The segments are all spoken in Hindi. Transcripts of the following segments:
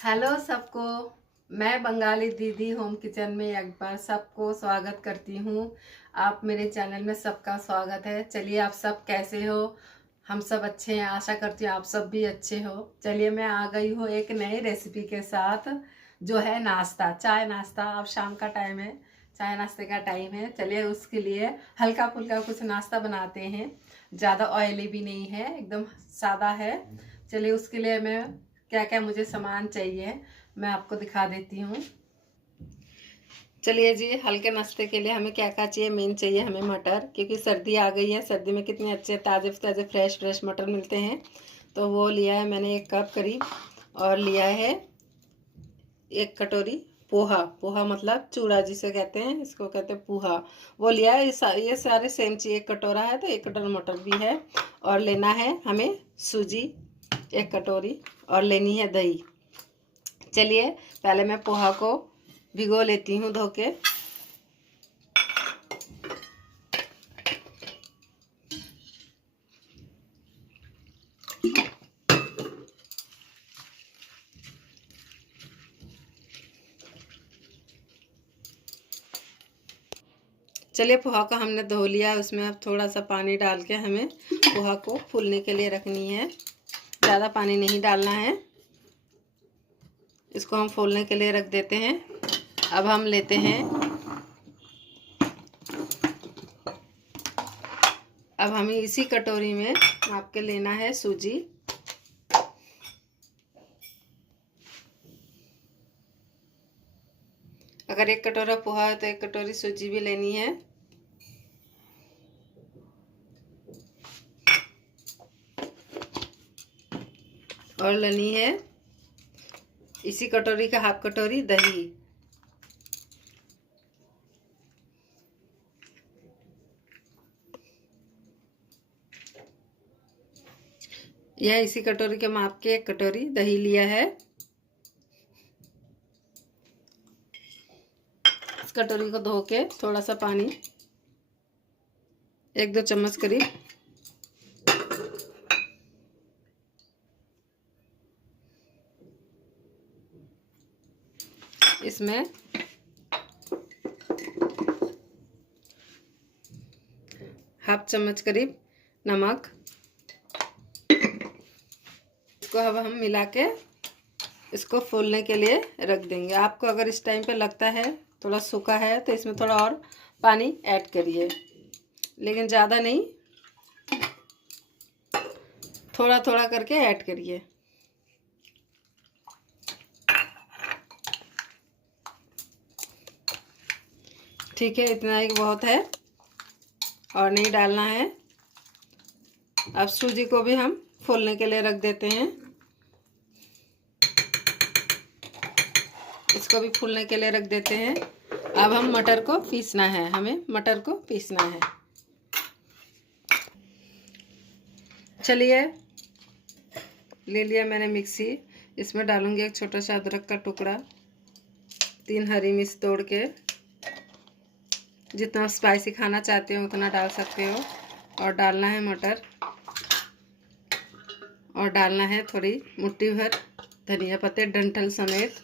हेलो सबको। मैं बंगाली दीदी होम किचन में एक बार सबको स्वागत करती हूँ। आप मेरे चैनल में सबका स्वागत है। चलिए, आप सब कैसे हो? हम सब अच्छे हैं, आशा करती हूँ आप सब भी अच्छे हो। चलिए, मैं आ गई हूँ एक नई रेसिपी के साथ, जो है नाश्ता, चाय नाश्ता। अब शाम का टाइम है, चाय नाश्ते का टाइम है। चलिए, उसके लिए हल्का फुल्का कुछ नाश्ता बनाते हैं। ज़्यादा ऑयली भी नहीं है, एकदम सादा है। चलिए, उसके लिए मैं क्या क्या मुझे सामान चाहिए मैं आपको दिखा देती हूँ। चलिए जी, हल्के नाश्ते के लिए हमें क्या क्या चाहिए। मेन चाहिए हमें मटर, क्योंकि सर्दी आ गई है। सर्दी में कितने अच्छे ताज़े ताज़े फ्रेश फ्रेश मटर मिलते हैं। तो वो लिया है मैंने 1 कप करीब। और लिया है 1 कटोरी पोहा। पोहा मतलब चूड़ा जिसे कहते हैं, इसको कहते हैं पोहा। वो लिया है। ये सारे सेम चाहिए। 1 कटोरा है तो 1 कटोरा मटर भी है। और लेना है हमें सूजी 1 कटोरी। और लेनी है दही। चलिए, पहले मैं पोहा को भिगो लेती हूँ धो के। चलिए, पोहा को हमने धो लिया। उसमें अब थोड़ा सा पानी डाल के हमें पोहा को फूलने के लिए रखनी है। ज़्यादा पानी नहीं डालना है। इसको हम फूलने के लिए रख देते हैं। अब हम लेते हैं, अब हमें इसी कटोरी में नाप के लेना है सूजी। अगर 1 कटोरा पोहा है तो 1 कटोरी सूजी भी लेनी है। और लेनी है इसी कटोरी का हाफ कटोरी दही। यह इसी कटोरी के माप के 1 कटोरी दही लिया है। इस कटोरी को धो के थोड़ा सा पानी, 1-2 चम्मच करीब, इसमें हाफ चम्मच करीब नमक। इसको अब हम मिला के इसको फूलने के लिए रख देंगे। आपको अगर इस टाइम पे लगता है थोड़ा सूखा है तो इसमें थोड़ा और पानी ऐड करिए, लेकिन ज़्यादा नहीं, थोड़ा थोड़ा करके ऐड करिए। ठीक है, इतना ही बहुत है और नहीं डालना है। अब सूजी को भी हम फूलने के लिए रख देते हैं। इसको भी फूलने के लिए रख देते हैं। अब हम मटर को पीसना है, हमें मटर को पीसना है। चलिए, ले लिया मैंने मिक्सी। इसमें डालूंगी 1 छोटा सा अदरक का टुकड़ा, 3 हरी मिर्च तोड़ के। जितना स्पाइसी खाना चाहते हो उतना डाल सकते हो। और डालना है मटर। और डालना है थोड़ी मुट्ठी भर धनिया पत्ते डंठल समेत।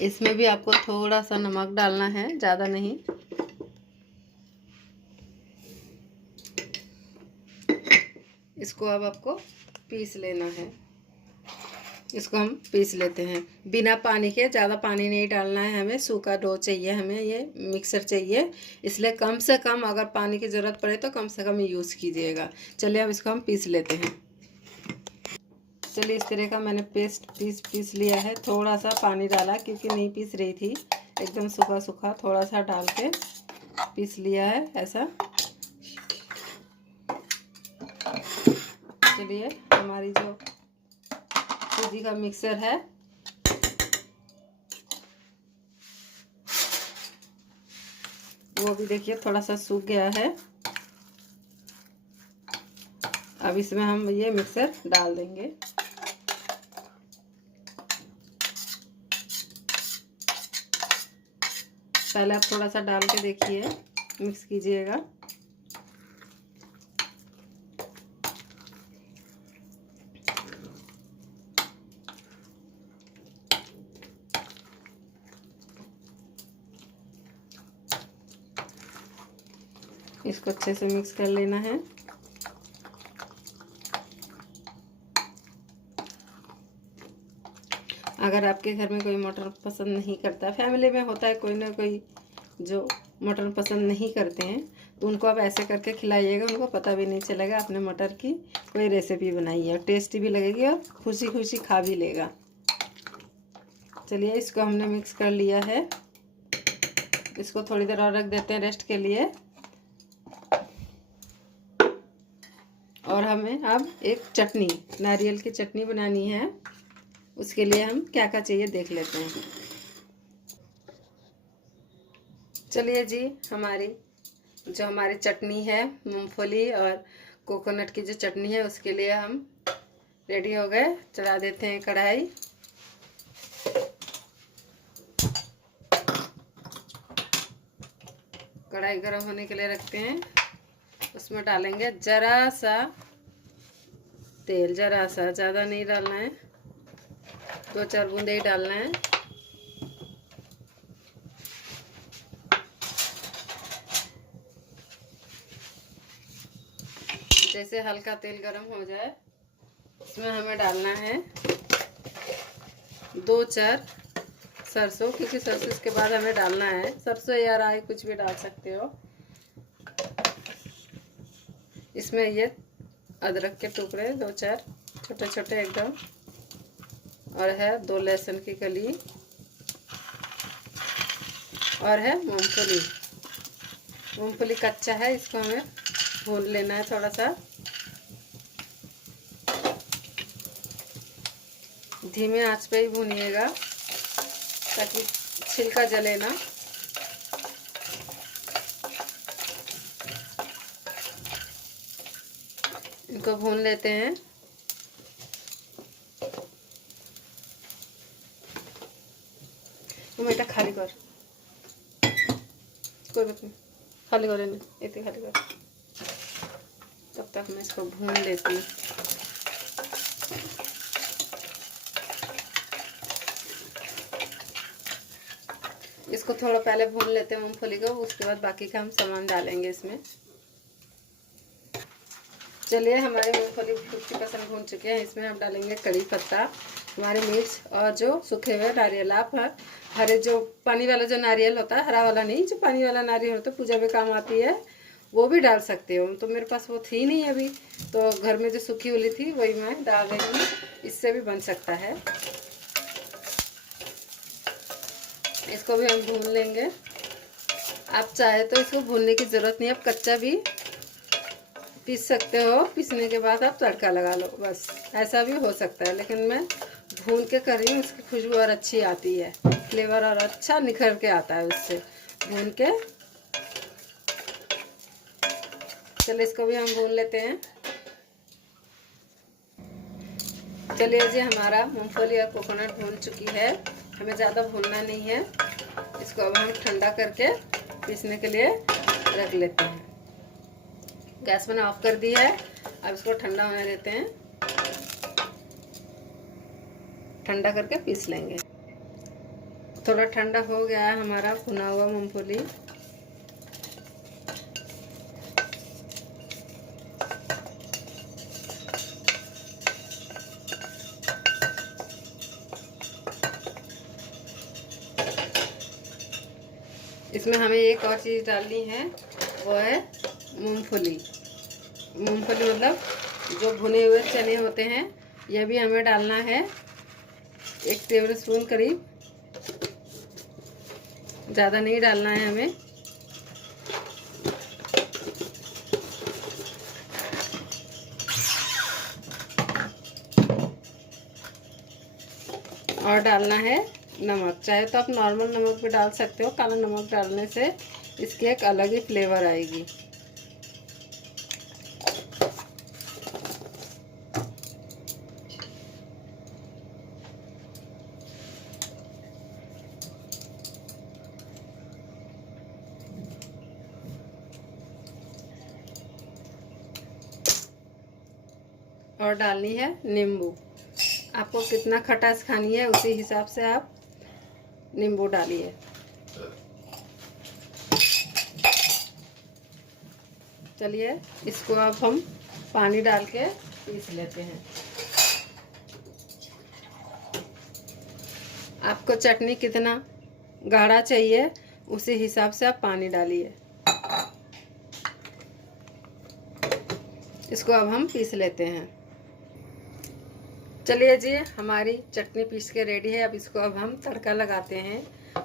इसमें भी आपको थोड़ा सा नमक डालना है, ज़्यादा नहीं। इसको अब आपको पीस लेना है। इसको हम पीस लेते हैं बिना पानी के। ज़्यादा पानी नहीं डालना है हमें, सूखा डो चाहिए हमें, ये मिक्सर चाहिए। इसलिए कम से कम अगर पानी की ज़रूरत पड़े तो कम से कम यूज़ कीजिएगा। चलिए, अब इसको हम पीस लेते हैं। चलिए, इस तरह का मैंने पेस्ट पीस लिया है। थोड़ा सा पानी डाला क्योंकि नहीं पीस रही थी, एकदम सूखा सूखा थोड़ा सा डाल के पीस लिया है ऐसा। चलिए, हमारी जो सूजी का मिक्सर है वो भी देखिए थोड़ा सा सूख गया है। अब इसमें हम ये मिक्सर डाल देंगे। पहले आप थोड़ा सा डाल के देखिए, मिक्स कीजिएगा। इसको अच्छे से मिक्स कर लेना है। अगर आपके घर में कोई मटर पसंद नहीं करता, फैमिली में होता है कोई ना कोई जो मटर पसंद नहीं करते हैं, तो उनको आप ऐसे करके खिलाइएगा, उनको पता भी नहीं चलेगा आपने मटर की कोई रेसिपी बनाई है, और टेस्टी भी लगेगी और खुशी खुशी खा भी लेगा। चलिए इसको हमने मिक्स कर लिया है, इसको थोड़ी देर और रख देते हैं रेस्ट के लिए। और हमें अब एक चटनी, नारियल की चटनी बनानी है। उसके लिए हम क्या क्या चाहिए देख लेते हैं। चलिए जी, हमारी चटनी है, मूंगफली और कोकोनट की जो चटनी है, उसके लिए हम रेडी हो गए। चढ़ा देते हैं कढ़ाई। कढ़ाई गर्म होने के लिए रखते हैं। उसमें डालेंगे जरा सा तेल, जरा सा, ज़्यादा नहीं डालना है, 2-4 बूंदे ही डालना है। जैसे हल्का तेल गरम हो जाए, इसमें हमें डालना है 2-4 सरसों, क्योंकि सरसों इसके बाद हमें डालना है। सरसों या राई कुछ भी डाल सकते हो। इसमें ये अदरक के टुकड़े 2-4 छोटे छोटे एकदम, और है 2 लहसुन की कली, और है मूंगफली। मूंगफली कच्चा है, इसको हमें भून लेना है थोड़ा सा। धीमे आंच पे ही भूनिएगा ताकि छिलका जले ना। इनको भून लेते हैं। बेटा खाली कर, कोई बात नहीं, खाली करे ना, इतनी खाली कर। तब तक मैं इसको भून लेती हूँ। इसको थोड़ा पहले भून लेते हैं मूंगफली को, उसके बाद बाकी का हम सामान डालेंगे इसमें। चलिए हमारे मूंगफली 50% भून चुके हैं। इसमें हम डालेंगे कड़ी पत्ता, हमारे मिर्च, और जो सूखे हुए नारियल। आप हरे जो पानी वाला जो नारियल होता है, हरा वाला नहीं, जो पानी वाला नारियल होता है, पूजा में काम आती है, वो भी डाल सकते हो। तो मेरे पास वो थी नहीं अभी, तो घर में जो सूखी वाली थी वही मैं डाल रही हूँ। इससे भी बन सकता है। इसको भी हम भून लेंगे। आप चाहे तो इसको भूनने की ज़रूरत नहीं, आप कच्चा भी पीस सकते हो, पीसने के बाद आप तड़का लगा लो, बस ऐसा भी हो सकता है। लेकिन मैं भून के कर रही हूँ, उसकी खुशबू और अच्छी आती है, फ्लेवर और अच्छा निखर के आता है उससे भून के। चलिए इसको भी हम भून लेते हैं। चलिए जी, हमारा मूंगफली और कोकोनट भून चुकी है, हमें ज़्यादा भूनना नहीं है। इसको अब हम ठंडा करके पीसने के लिए रख लेते हैं। गैस मैंने ऑफ कर दी है, अब इसको ठंडा होने देते हैं। ठंडा करके पीस लेंगे। थोड़ा ठंडा हो गया है हमारा भुना हुआ मूंगफली। इसमें हमें एक और चीज़ डालनी है, वो है मूंगफली। मूंगफली मतलब जो भुने हुए चने होते हैं, यह भी हमें डालना है 1 टेबल स्पून करीब, ज़्यादा नहीं डालना है हमें। और डालना है नमक, चाहे तो आप नॉर्मल नमक भी डाल सकते हो। काला नमक डालने से इसकी एक अलग ही फ्लेवर आएगी। और डालनी है नींबू। आपको कितना खटास खानी है उसी हिसाब से आप नींबू डालिए। चलिए इसको अब हम पानी डाल के पीस लेते हैं। आपको चटनी कितना गाढ़ा चाहिए उसी हिसाब से आप पानी डालिए। इसको अब हम पीस लेते हैं। चलिए जी, हमारी चटनी पीस के रेडी है। अब इसको अब हम तड़का लगाते हैं।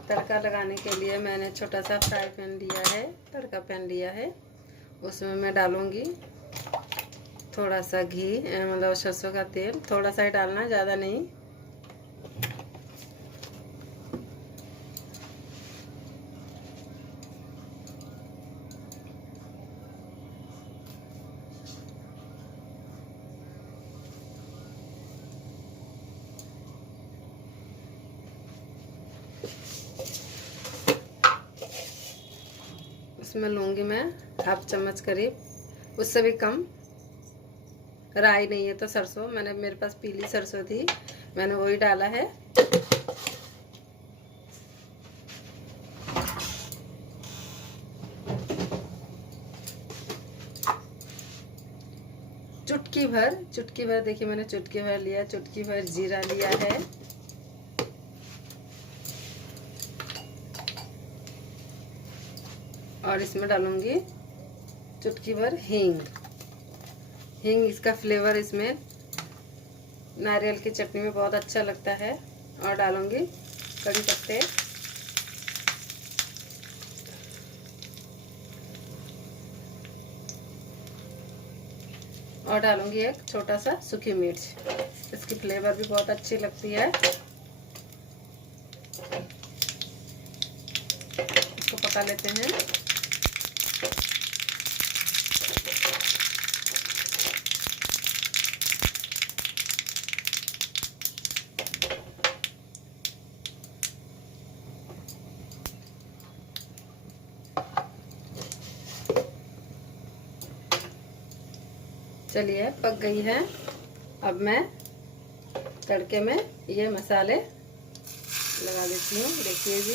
तड़का लगाने के लिए मैंने छोटा सा फ्राई पैन लिया है, तड़का पैन लिया है। उसमें मैं डालूंगी थोड़ा सा घी, मतलब सरसों का तेल। थोड़ा सा ही डालना, ज़्यादा नहीं। इसमें लूँगी मैं हाफ चम्मच करीब, उससे भी कम। राई नहीं है तो सरसों, मेरे पास पीली सरसों थी, मैंने वही डाला है। चुटकी भर देखिए, मैंने चुटकी भर लिया। चुटकी भर जीरा लिया है। और इसमें डालूंगी चुटकी भर हींग। इसका फ्लेवर इसमें नारियल की चटनी में बहुत अच्छा लगता है। और डालूंगी कड़ी पत्ते। और डालूंगी एक छोटा सा सूखी मिर्च, इसकी फ्लेवर भी बहुत अच्छी लगती है। इसको पका लेते हैं। चलिए पक गई है। अब मैं तड़के में ये मसाले लगा देती हूँ। देखिए जी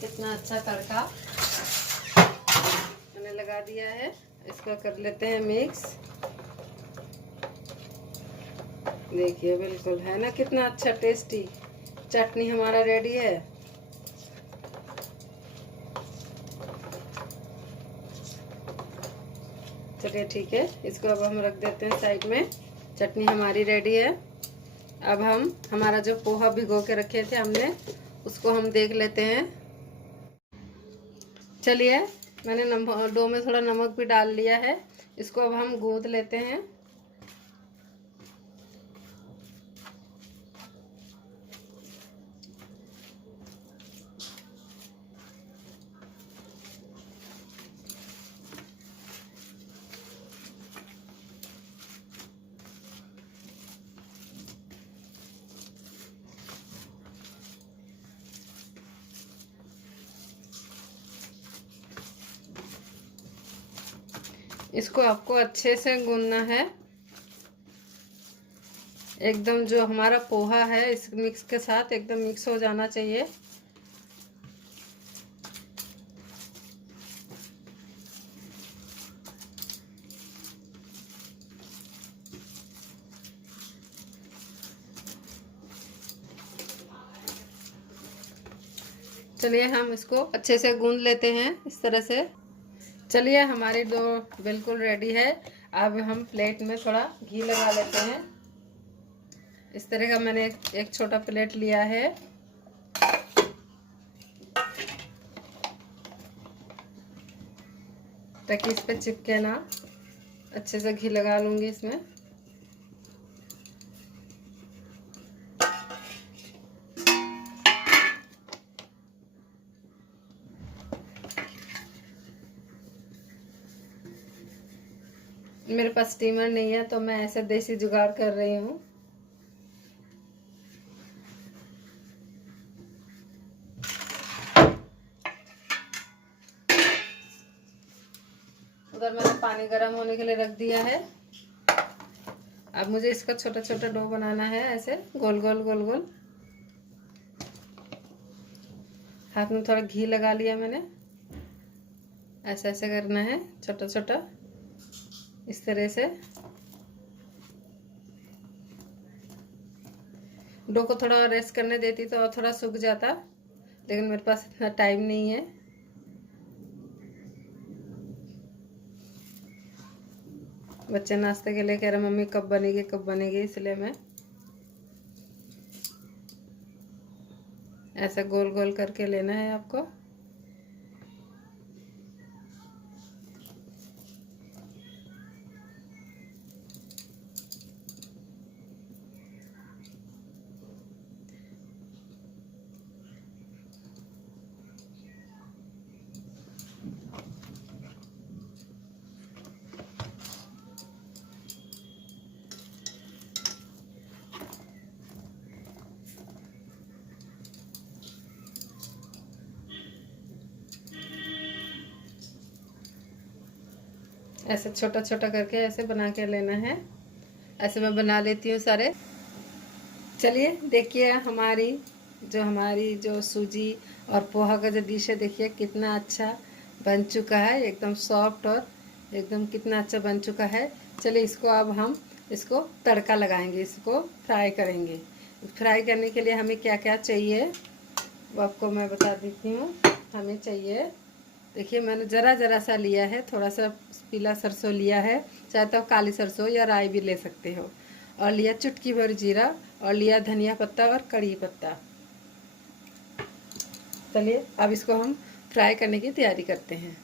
कितना अच्छा तड़का मैंने लगा दिया है। इसको कर लेते हैं मिक्स। देखिए बिल्कुल है ना, कितना अच्छा टेस्टी चटनी हमारा रेडी है। चलिए ठीक है, इसको अब हम रख देते हैं साइड में। चटनी हमारी रेडी है। अब हम हमारा जो पोहा भिगो के रखे थे हमने, उसको हम देख लेते हैं। चलिए मैंने डो में थोड़ा नमक भी डाल लिया है। इसको अब हम गूंथ लेते हैं। इसको आपको अच्छे से गूंदना है, एकदम जो हमारा पोहा है इस मिक्स के साथ एकदम मिक्स हो जाना चाहिए। चलिए हम इसको अच्छे से गूंद लेते हैं इस तरह से। चलिए हमारी डो बिल्कुल रेडी है। अब हम प्लेट में थोड़ा घी लगा लेते हैं। इस तरह का मैंने एक छोटा प्लेट लिया है। ताकि इस पे चिपके ना, अच्छे से घी लगा लूंगी इसमें। मेरे पास स्टीमर नहीं है तो मैं ऐसे देसी जुगाड़ कर रही हूँ। उधर मैंने पानी गर्म होने के लिए रख दिया है। अब मुझे इसका छोटा छोटा डो बनाना है, ऐसे गोल गोल गोल गोल। हाथ में थोड़ा घी लगा लिया मैंने। ऐसे ऐसे करना है, छोटा छोटा इस तरह से। डो को थोड़ा रेस्ट करने देती तो और थोड़ा सूख जाता, लेकिन मेरे पास इतना टाइम नहीं है। बच्चे नाश्ते के लिए कह रहे मम्मी कब बनेगी कब बनेगी, इसलिए मैं ऐसा गोल गोल करके लेना है आपको। ऐसे छोटा छोटा करके ऐसे बना के लेना है। ऐसे मैं बना लेती हूँ सारे। चलिए देखिए हमारी जो सूजी और पोहा का जो डिश है, देखिए कितना अच्छा बन चुका है, एकदम सॉफ्ट और एकदम कितना अच्छा बन चुका है। चलिए इसको अब हम इसको तड़का लगाएंगे, इसको फ्राई करेंगे। फ्राई करने के लिए हमें क्या क्या चाहिए वो आपको मैं बता देती हूँ। हमें चाहिए, देखिए मैंने ज़रा ज़रा सा लिया है, थोड़ा सा पीला सरसों लिया है, चाहे तो काली सरसों या राई भी ले सकते हो। और लिया चुटकी भर जीरा, और लिया धनिया पत्ता और कड़ी पत्ता। चलिए अब इसको हम फ्राई करने की तैयारी करते हैं।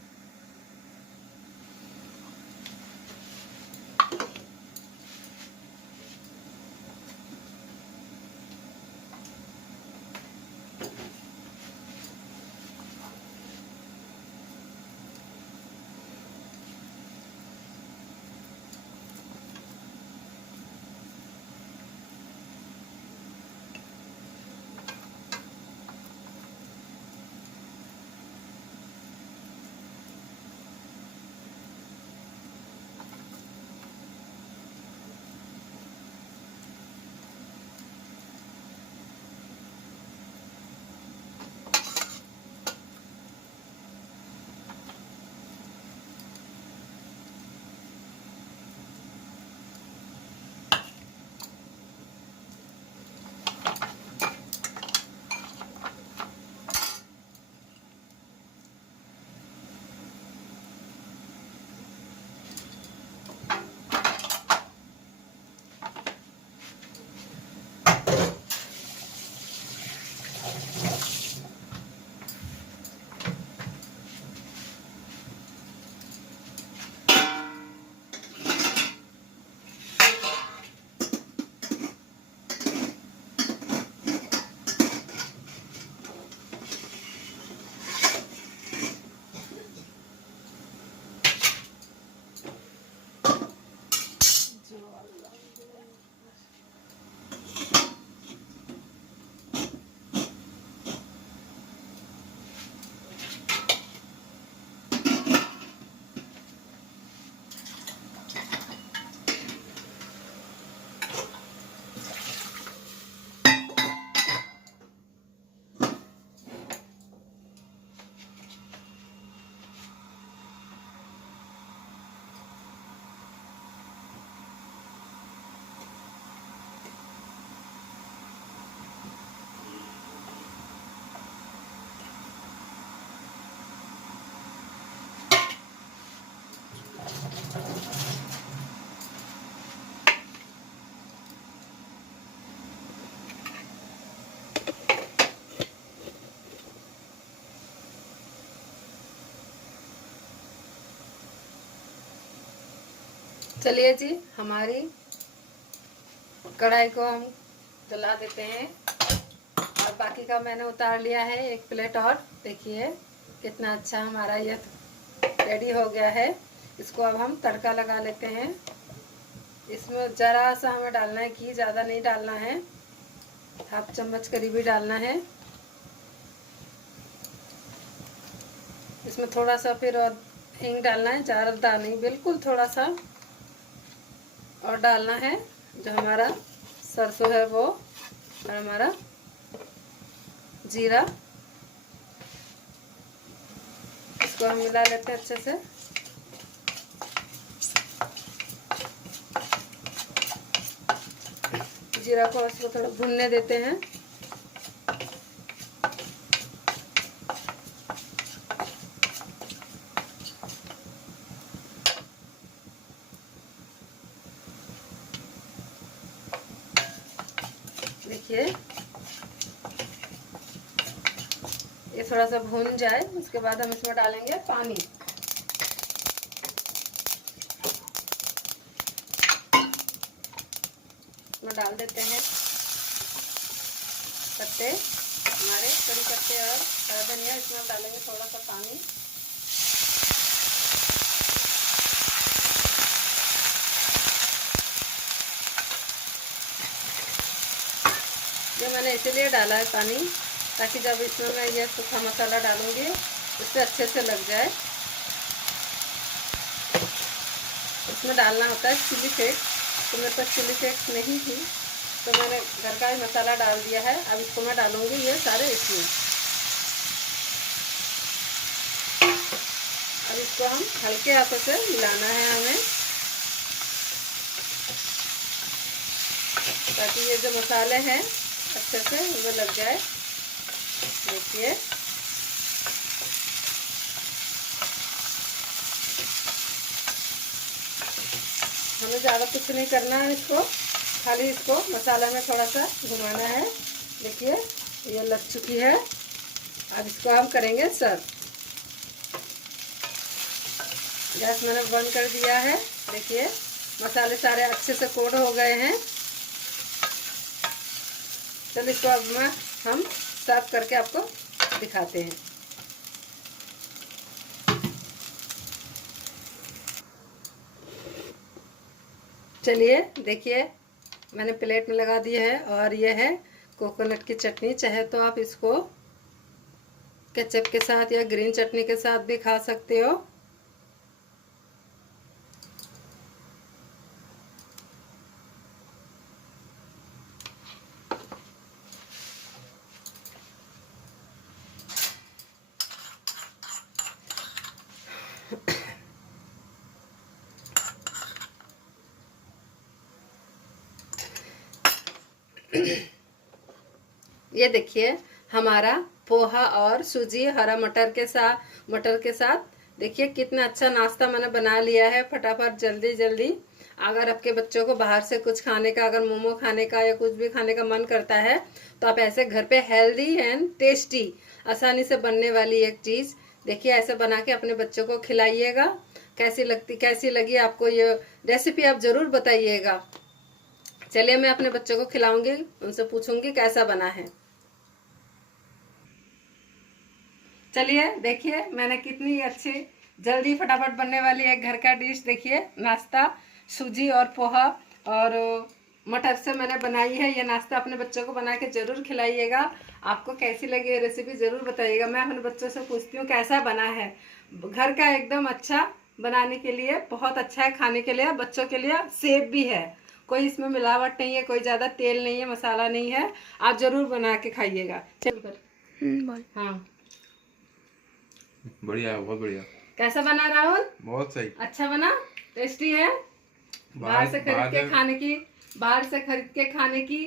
चलिए जी, हमारी कढ़ाई को हम जला देते हैं, और बाकी का मैंने उतार लिया है एक प्लेट। और देखिए कितना अच्छा हमारा ये रेडी हो गया है। इसको अब हम तड़का लगा लेते हैं। इसमें ज़रा सा हमें डालना है घी, ज़्यादा नहीं डालना है, हाफ चम्मच करीब ही डालना है। इसमें थोड़ा सा फिर और हींग डालना है, ज़्यादा नहीं, बिल्कुल थोड़ा सा और डालना है। जो हमारा सरसों है वो, और हमारा जीरा, इसको हम मिला लेते हैं अच्छे से। जीरा को इसको थोड़ा भुनने देते हैं। देखिए ये थोड़ा सा भून जाए, उसके बाद हम इसमें डालेंगे पानी। इसमें डाल देते हैं पत्ते, हमारे कड़ी पत्ते और हरा धनिया। इसमें हम डालेंगे थोड़ा सा पानी। ये मैंने इसीलिए डाला है पानी, ताकि जब इसमें मैं ये सूखा मसाला डालूंगी इससे अच्छे से लग जाए। इसमें डालना होता है चिली फ्लेक्स, तो मेरे पास चिली फ्लेक्स नहीं थी तो मैंने घर का ही मसाला डाल दिया है। अब इसको मैं डालूंगी ये सारे इसमें। अब इसको हम हल्के हाथों से मिलाना है हमें, ताकि ये जो मसाले हैं अच्छे से वो लग जाए। देखिए हमें ज़्यादा कुछ नहीं करना है, इसको खाली इसको मसाला में थोड़ा सा घुमाना है। देखिए ये लग चुकी है। अब इसको हम करेंगे सर्व। गैस मैंने बंद कर दिया है। देखिए मसाले सारे अच्छे से कोट हो गए हैं। चलिए इसको अब हम सर्व करके आपको दिखाते हैं। चलिए देखिए मैंने प्लेट में लगा दिया है, और ये है कोकोनट की चटनी। चाहे तो आप इसको केचप के साथ या ग्रीन चटनी के साथ भी खा सकते हो। ये देखिए हमारा पोहा और सूजी हरा मटर के साथ देखिए कितना अच्छा नाश्ता मैंने बना लिया है फटाफट जल्दी जल्दी। अगर आपके बच्चों को बाहर से कुछ खाने का, अगर मोमो खाने का या कुछ भी खाने का मन करता है तो आप ऐसे घर पे हेल्दी एंड टेस्टी आसानी से बनने वाली एक चीज़ देखिए ऐसे बना के अपने बच्चों को खिलाइएगा। कैसी लगी आपको ये रेसिपी, आप ज़रूर बताइएगा। चलिए मैं अपने बच्चों को खिलाऊंगी, उनसे पूछूंगी कैसा बना है। चलिए देखिए मैंने कितनी अच्छी जल्दी फटाफट बनने वाली एक घर का डिश देखिए नाश्ता सूजी और पोहा और मटर से मैंने बनाई है। ये नाश्ता अपने बच्चों को बना के ज़रूर खिलाइएगा। आपको कैसी लगी ये रेसिपी ज़रूर बताइएगा। मैं अपने बच्चों से पूछती हूँ कैसा बना है। घर का एकदम अच्छा बनाने के लिए बहुत अच्छा है, खाने के लिए बच्चों के लिए सेफ भी है। कोई इसमें मिलावट नहीं है, कोई ज़्यादा तेल नहीं है, मसाला नहीं है। आप ज़रूर बना के खाइएगा। चल हाँ बढ़िया है, बहुत बढ़िया। कैसा बना राहुल? बहुत सही, अच्छा बना, टेस्टी है। बाहर से खरीद के खाने की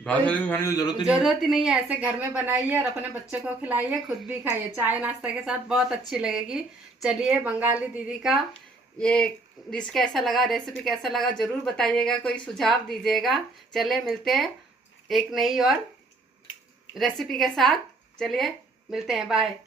जरूरत ही नहीं है। ऐसे घर में बनाइए और अपने बच्चे को खिलाइए, खुद भी खाइए, चाय नाश्ता के साथ बहुत अच्छी लगेगी। चलिए बंगाली दीदी का ये डिश कैसा लगा, रेसिपी कैसा लगा जरूर बताइएगा, कोई सुझाव दीजिएगा। चलिए मिलते हैं एक नई और रेसिपी के साथ। चलिए मिलते हैं, बाय।